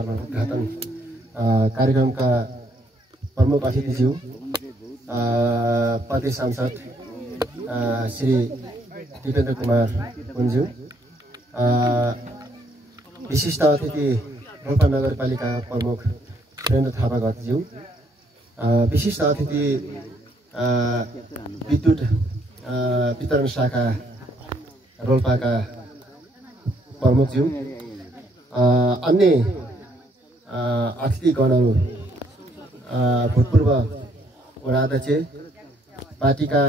Pharma उद्घाटन कार्यक्रमका प्रमुख अतिथिज्यू प्रदेश सांसद श्री दिपेन्द्र कुमार कुञ्ज्यू, विशिष्ट अतिथि रोल्पा नगरपालिका प्रमुख सुरेन्द्र थापा गतिज्यू, विशिष्ट अतिथि विद्युत वितरण शाखा रोल्पाका प्रमुखज्यू, अन्य अतिथिगणहरू, भूतपूर्व वडा अध्यक्ष, पार्टीका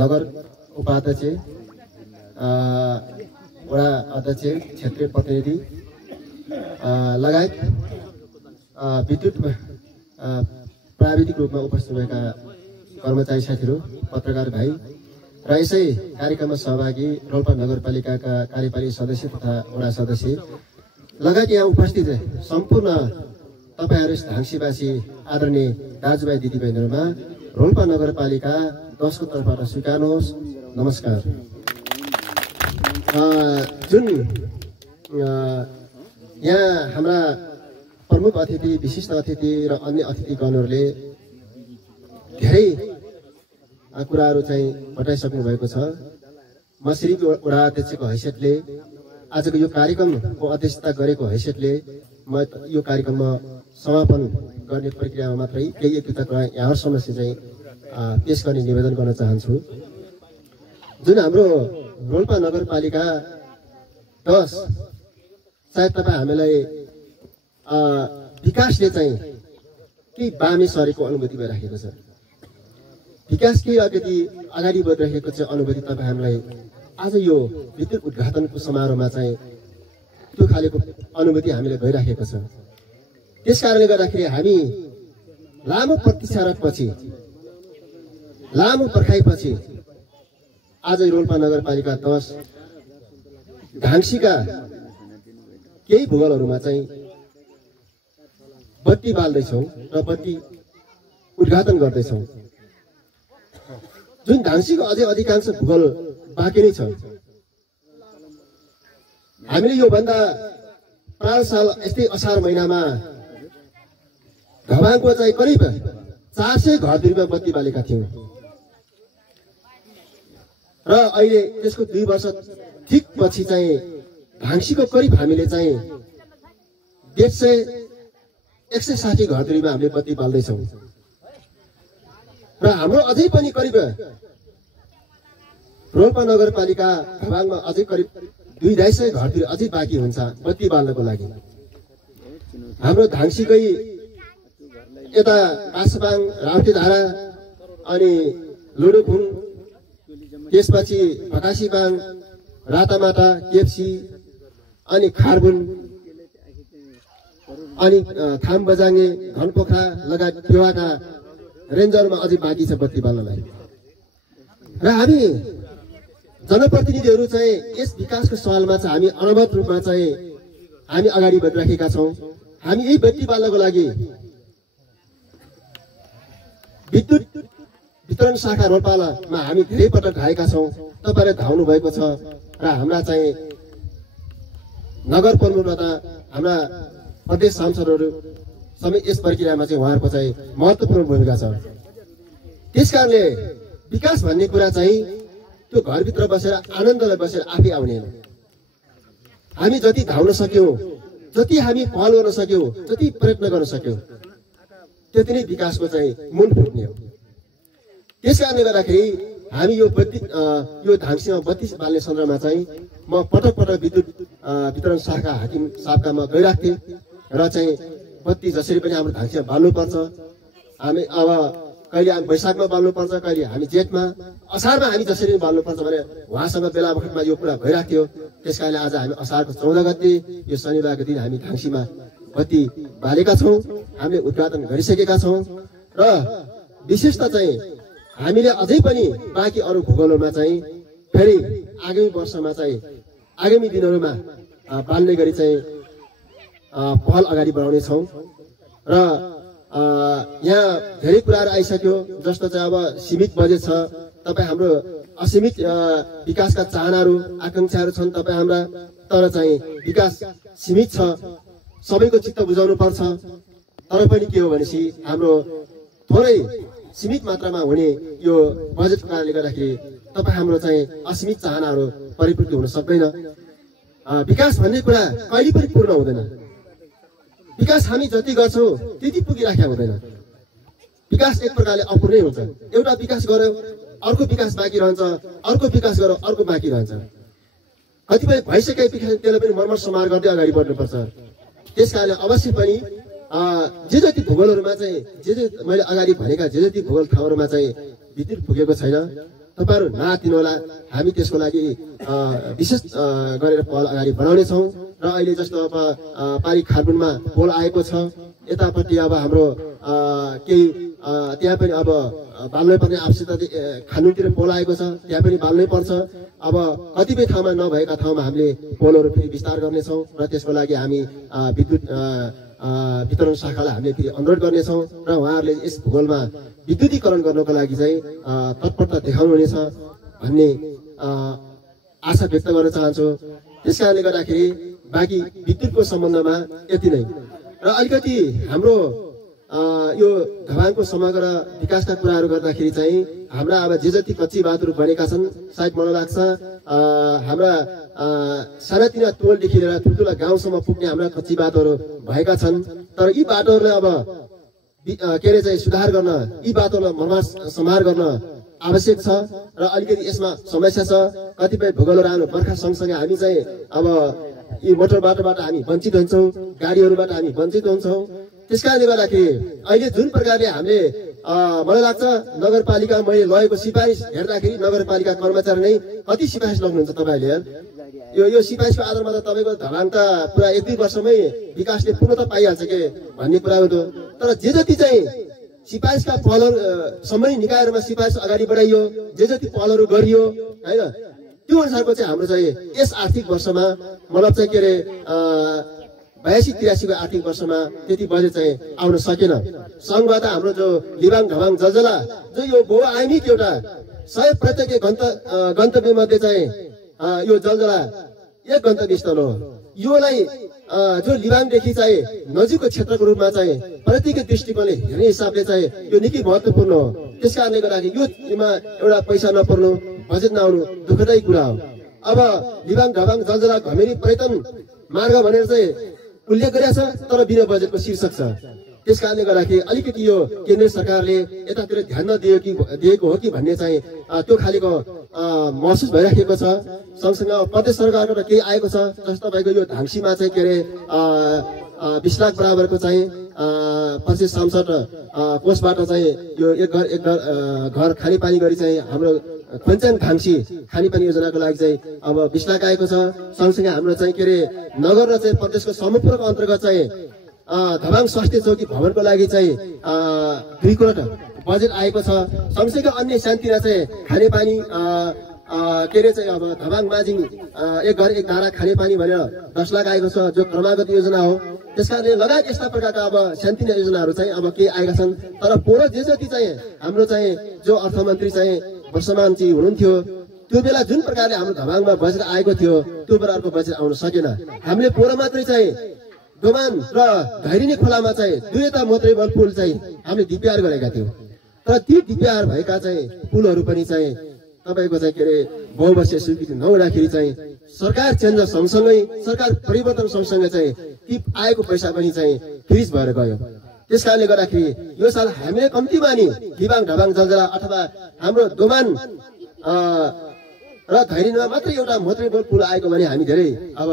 नगर उपाध्यक्ष, वडा अध्यक्ष, क्षेत्रीय प्रतिनिधि लगायत विद्युत प्राविधिक रूपमा उपस्थित भएका कर्मचारी साथीहरू, पत्रकार भाइ र यसै कार्यक्रममा सहभागी रोल्पा नगरपालिकाका कार्यपालिका सदस्य तथा वडा सदस्य लगायत यहाँ उपस्थित सम्पूर्ण तपाईहरू धाङसीवासी आदरणीय दाजुभाइ दिदीबहिनीहरूमा रोल्पा नगरपालिका 10 को तर्फबाट स्वीकार्नुहोस्। नमस्कार। जुन यहाँ हाम्रा प्रमुख अतिथि, विशिष्ट अतिथि र अन्य अतिथिगणहरूले धेरै कुराहरू चाहिँ बताइसक्नु भएको छ। म श्री वडा अध्यक्षको हैसियतले, आजको यो कार्यक्रमको अध्यक्षता गरेको हैसियतले म यो कार्यक्रममा समापन गर्ने प्रक्रियामा मात्रै केही एक दुईवटा कुरा यहाँहरूसम्म चाहिँ पेश गर्ने निवेदन गर्न चाहन्छु। जुन हाम्रो रोल्पा नगरपालिका 10 सायद तपाईँ हामीलाई विकासले चाहिँ केही बामे सरेको अनुभूति भइराखेको छ। विकास केही अलिकति अगाडि बढिरहेको चाहिँ अनुभूति तपाईँ हामीलाई आज यो विद्युत उद्घाटनको समारोहमा चाहिँ त्यो खालेको अनुभूति हामीले भइराखेको छ। त्यस कारणले गर्दाखेरि हामी लामो प्रतीक्षारतपछि, लामो पर्खाइपछि आज रोल्पा नगरपालिका 10 धाङसीका केही भूगोलहरूमा चाहिँ बत्ती बाल्दैछौँ र बत्ती उद्घाटन गर्दैछौँ। जुन धाङसीको अझै अधिकांश भूगोल बाँकी नै छ। हामीले योभन्दा प्राय साल यस्तै असार महिनामा घबाङको चाहिँ करिब 400 घरधुरीमा बत्ती बालेका थियौँ र अहिले त्यसको 2 वर्ष ठिक पछि चाहिँ धाङसीको करिब हामीले चाहिँ 160 घरधुरीमा हामीले बत्ती बाल्दैछौँ र हाम्रो अझै पनि करिब रोल्पा नगरपालिका घबाङमा अझै करिब 200-250 घरधुरी अझै बाँकी हुन्छ बत्ती बाल्नको लागि। हाम्रो धाङसीकै यता कासबाङ, राउटेधारा, अनि लुडुखुङ, त्यसपछि भकासीबाङ, रातामाटा, केप्सी, अनि खारबुन, अनि थामबजाङ्गे, घनपोखरा लगायत टेवाका रेन्जरमा अझै बाँकी छ बत्ती बाल्नलाई। र हामी जनप्रतिनिधिहरू चाहिँ यस विकासको सवालमा चाहिँ हामी अनवरत रूपमा चाहिँ हामी अगाडि बढिराखेका छौँ। हामी यही बत्ती बाल्नको लागि विद्युत वितरण शाखा रोल्पामा हामी धेरै पटक गएका छौँ। तपाईँले धाउनु भएको छ र हाम्रा चाहिँ नगर प्रमुख हाम्रा प्रदेश सांसदहरू सबै यस प्रक्रियामा चाहिँ उहाँहरूको चाहिँ महत्त्वपूर्ण भूमिका छ। त्यसकारणले विकास भन्ने कुरा चाहिँ त्यो घरभित्र बसेर आनन्दले बसेर आफै आउने हो। हामी जति धाउन सक्यौँ, जति हामी पहल गर्न सक्यौँ, जति प्रयत्न गर्न सक्यौँ, त्यति नै विकासको चाहिँ मूल फुट्ने हो। त्यस कारणले गर्दाखेरि हामी यो धाङसीमा बत्ती बाल्ने सन्दर्भमा चाहिँ म पटक पटक विद्युत वितरण शाखा हाकिम साहबका म गइरहेको थिएँ र चाहिँ बत्ती जसरी पनि हाम्रो धाङसीमा बाल्नुपर्छ। हामी अब कहिले हामी वैशाखमा बाल्नुपर्छ, कहिले हामी जेठमा, असारमा हामी जसरी बाल्नुपर्छ भने उहाँसँग बेला बखतमा यो कुरा भइरहेको थियो। त्यस कारणले आज हामी असारको 14 गते यो शनिबारको दिन हामी धाङसीमा बत्ती बालेका छौँ, हामीले उद्घाटन गरिसकेका छौँ र विशेषतः चाहिँ हामीले अझै पनि बाँकी अरू भूगोलहरूमा चाहिँ फेरि आगामी वर्षमा चाहिँ आगामी दिनहरूमा बाल्ने गरी चाहिँ पहल अगाडि बढाउने छौँ र यहाँ धेरै कुराहरू आइसक्यो। जस्तो चाहिँ अब सीमित बजेट छ, तपाईँ हाम्रो असीमित विकासका चाहनाहरू आकांक्षाहरू छन् तपाईँ हाम्रा, तर चाहिँ विकास सीमित छ, सबैको चित्त बुझाउनु पर्छ। तर पनि के हो भनेपछि हाम्रो थोरै सीमित मात्रामा हुने यो बजेटको कारणले गर्दाखेरि तपाईँ हाम्रो चाहिँ असीमित चाहनाहरू परिपूर्ति हुन सक्दैन। विकास भन्ने कुरा कहिले पनि पूर्ण हुँदैन। विकास हामी जति गर्छौँ त्यति पुगिराखेका हुँदैन। विकास एक प्रकारले अपूर्णै हुन्छ। एउटा विकास गर्यो अर्को विकास बाँकी रहन्छ, अर्को विकास गर्यो अर्को बाँकी रहन्छ। कतिपय भइसकेका विकास त्यसलाई पनि मर्मत समार गर्दै अगाडि बढ्नुपर्छ। त्यस कारणले अवश्य पनि जे जति भूगोलहरूमा चाहिँ जे मैले अगाडि भनेका जे जति भूगोल ठाउँहरूमा चाहिँ विद्युत पुगेको छैन तपाईँहरू नआत्तिनु होला। हामी त्यसको लागि विशेष गरेर पहल अगाडि बढाउनेछौँ। र अहिले जस्तो अब पारी खारबुनमा पोल आएको छ, यतापट्टि अब हाम्रो केही त्यहाँ पनि अब बाल्नै पर्ने आवश्यकता खानुतिर पोल आएको छ, त्यहाँ पनि बाल्नै पर्छ। अब कतिपय ठाउँमा नभएका ठाउँमा हामीले पोलहरू फेरि विस्तार गर्नेछौँ र त्यसको लागि हामी विद्युत वितरण शाखालाई हामीले फेरि अनुरोध गर्नेछौँ र उहाँहरूले यस भूगोलमा विद्युतीकरण गर्नको लागि चाहिँ तत्परता देखाउनुहुनेछ भन्ने आशा व्यक्त गर्न चाहन्छु। त्यस कारणले गर्दाखेरि बाँकी विद्युतको सम्बन्धमा यति नै। र अलिकति हाम्रो यो धवाङको समग्र विकासका कुराहरू गर्दाखेरि चाहिँ हाम्रा अब जे जति कच्ची बाटोहरू बनेका छन् सायद मलाई लाग्छ हाम्रा सानातिना टोलदेखि लिएर ठुल्ठुला गाउँसम्म पुग्ने हाम्रा कच्ची बाटोहरू भएका छन्। तर यी बाटोहरूलाई अब के अरे चाहिँ सुधार गर्न, यी बाटोलाई मर्मत समार गर्न आवश्यक छ। र अलिकति यसमा समस्या छ। कतिपय भूगोलहरू आउनु बर्खा सँगसँगै हामी चाहिँ अब यी मोटर बाटोबाट हामी वञ्चित हुन्छौँ, गाडीहरूबाट हामी वञ्चित हुन्छौँ। त्यस कारणले गर्दाखेरि अहिले जुन प्रकारले हामीले मलाई लाग्छ नगरपालिका मैले लगेको सिफारिस हेर्दाखेरि नगरपालिका कर्मचारी नै कति सिफारिस लग्नुहुन्छ तपाईँले? यो सिफारिसको आधारमा त तपाईँको धवाङ त पुरा 1-2 वर्षमै विकासले पूर्णता पाइहाल्छ के भन्ने कुरा हो। तर जे जति चाहिँ सिफारिसका पहलहरू सम्बन्धी निकायहरूमा सिफारिस अगाडि बढाइयो, जे जति पहलहरू गरियो होइन, त्यो अनुसारको चाहिँ हाम्रो चाहिँ यस आर्थिक वर्षमा मतलब चाहिँ के अरे 82-83 को आर्थिक वर्षमा त्यति बजेट चाहिँ आउन सकेन। सङ्घबाट हाम्रो जो लिबाङ ढबाङ जलजला जो यो बहुआयामिक एउटा 100 प्रत्येक गन्तव्य मध्ये चाहिँ यो जलजला एक गन्तव्य स्थल हो। योलाई जो लिबाङदेखि चाहिँ नजिकको क्षेत्रको रूपमा चाहिँ प्रत्येक दृष्टिकोणले हेर्ने हिसाबले चाहिँ यो निकै महत्त्वपूर्ण हो। त्यस कारणले गर्दाखेरि योमा एउटा पैसा नपर्नु, बजेट नआउनु दुःखदायी कुरा हो। अब लिबाङ ढबाङ जलजला घमेरी पर्यटन मार्ग भनेर चाहिँ उल्लेख गरेको छ, तर बिना बजेटको शीर्षक छ। त्यस कारणले गर्दाखेरि अलिकति यो केन्द्र सरकारले यतातिर ध्यान नदिएको हो कि भन्ने चाहिँ त्यो खालेको महसुस भइराखेको छ। सँगसँगै प्रदेश सरकारबाट केही आएको छ, जस्तो तपाईँको यो धाङ्सीमा चाहिँ के अरे 20 लाख बराबरको चाहिँ 25 सांसद कोषबाट चाहिँ यो एक घर खानेपानी गरी चाहिँ हाम्रो पञ्चाङ धाङ्सी खानेपानी योजनाको लागि चाहिँ अब 20 लाख आएको छ। सँगसँगै हाम्रो चाहिँ के अरे नगर र चाहिँ प्रदेशको समूहको अन्तर्गत चाहिँ धवाङ स्वास्थ्य चौकी भवनको लागि चाहिँ 2 करोड बजेट आएको छ। सँगसँगै अन्य शान्तिमा चाहिँ खानेपानी के अरे चाहिँ अब धवाङ माझिङ एक घर एक धारा खानेपानी भनेर 10 लाख आएको छ, जो क्रमागत योजना हो। त्यसकारणले लगायत यस्ता प्रकारका अब शान्तिना योजनाहरू चाहिँ अब के आएका छन्। तर पोहोर जे जति चाहिँ हाम्रो चाहिँ जो अर्थमन्त्री चाहिँ वर्षमानजी हुनुहुन्थ्यो त्यो बेला जुन प्रकारले हाम्रो धवाङमा बजेट आएको थियो त्यो प्रकारको बजेट आउन सकेन। हामीले पोहोर मात्रै चाहिँ दोमान र घैरिनी खोलामा चाहिँ दुईवटा मोत्रेबल पुल चाहिँ हामीले डिपिआर गरेका थियौँ। तर ती डिपिआर भएका चाहिँ पुलहरू पनि चाहिँ तपाईँको चाहिँ के अरे बहुवर्षीय स्वीकृति नहुँदाखेरि चाहिँ सरकार चेन्ज सँगसँगै सरकार परिवर्तन सँगसँगै चाहिँ ती आएको पैसा पनि चाहिँ फ्रिज भएर गयो। त्यस कारणले गर्दाखेरि यो साल हामीले कम्तीमा नि लिबाङ ढबाङ जलजला अथवा हाम्रो दोमान र धैरिनीमा मात्रै एउटा मोत्रेबल पुल आएको भने हामी धेरै अब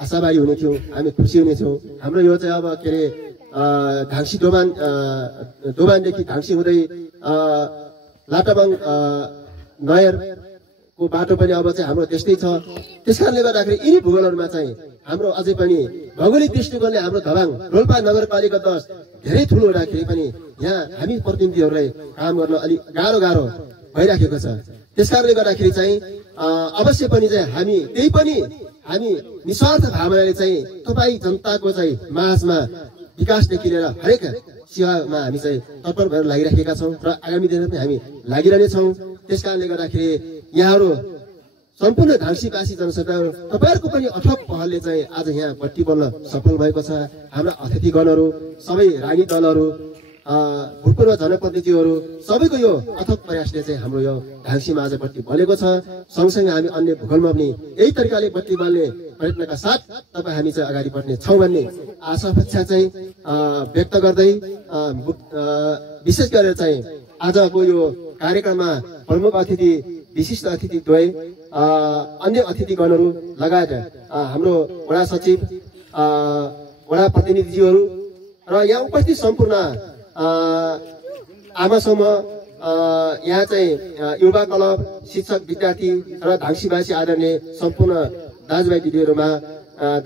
आशावादी हुने थियौँ, हामी खुसी हुने थियौँ। हाम्रो यो चाहिँ अब के अरे धाङ्सी दोबानदेखि धाङ्सी हुँदै लाटाबाङ नयरको बाटो पनि अब चाहिँ हाम्रो त्यस्तै छ। त्यस कारणले गर्दाखेरि यिनी भूगोलहरूमा चाहिँ हाम्रो अझै पनि भौगोलिक दृष्टिकोणले हाम्रो धवाङ रोल्पा नगरपालिका 10 धेरै ठुलो हुँदाखेरि पनि यहाँ हामी प्रतिनिधिहरूलाई काम गर्न अलिक गाह्रो भइराखेको छ। त्यस कारणले गर्दाखेरि चाहिँ अवश्य पनि चाहिँ हामी निस्वार्थ भावनाले चाहिँ तपाईँ जनताको चाहिँ माझमा विकासदेखि लिएर हरेक सेवामा हामी चाहिँ तत्पर भएर लागिराखेका छौँ र आगामी दिनमा पनि हामी लागिरहनेछौँ। त्यस कारणले गर्दाखेरि यहाँहरू सम्पूर्ण धाङसीवासी जनसभा तपाईहरुको पनि अथक पहलले चाहिँ आज यहाँ बत्ती बल्न सफल भएको छ। हाम्रा अतिथिगणहरू सबै राजनीतिक दलहरू भूतपूर्व जनप्रतिनिधिहरू सबैको यो अथक प्रयासले चाहिँ हाम्रो यो धाङसीमा आज बत्ती बलेको छ। सँगसँगै हामी अन्य भूगोलमा पनि यही तरिकाले बत्ती बल्ने प्रयत्नका साथ तपाईँ हामी चाहिँ अगाडि बढ्ने छौँ भन्ने आशा अपेक्षा चाहिँ व्यक्त गर्दै विशेष गरेर चाहिँ आजको यो कार्यक्रममा प्रमुख अतिथि विशिष्ट अतिथिद्वय अन्य अतिथिगणहरू लगायत हाम्रो वडा सचिव वडा प्रतिनिधिज्यूहरू र यहाँ उपस्थित सम्पूर्ण आमा समूह यहाँ चाहिँ युवा क्लब शिक्षक विद्यार्थी र धाङसीवासी आदरणीय सम्पूर्ण दाजुभाइ दिदीहरूमा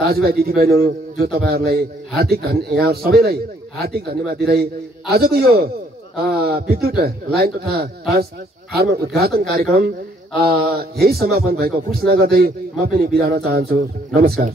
दाजुभाइ दिदीबहिनीहरू जो तपाईहरुलाई यहाँ सबैलाई हार्दिक धन्यवाद दिँदै आजको यो विद्युत लाइन तथा ट्रान्सफर्मर उद्घाटन कार्यक्रम यही समापन भएको घोषणा गर्दै म पनि बिदा हुन चाहन्छु। नमस्कार।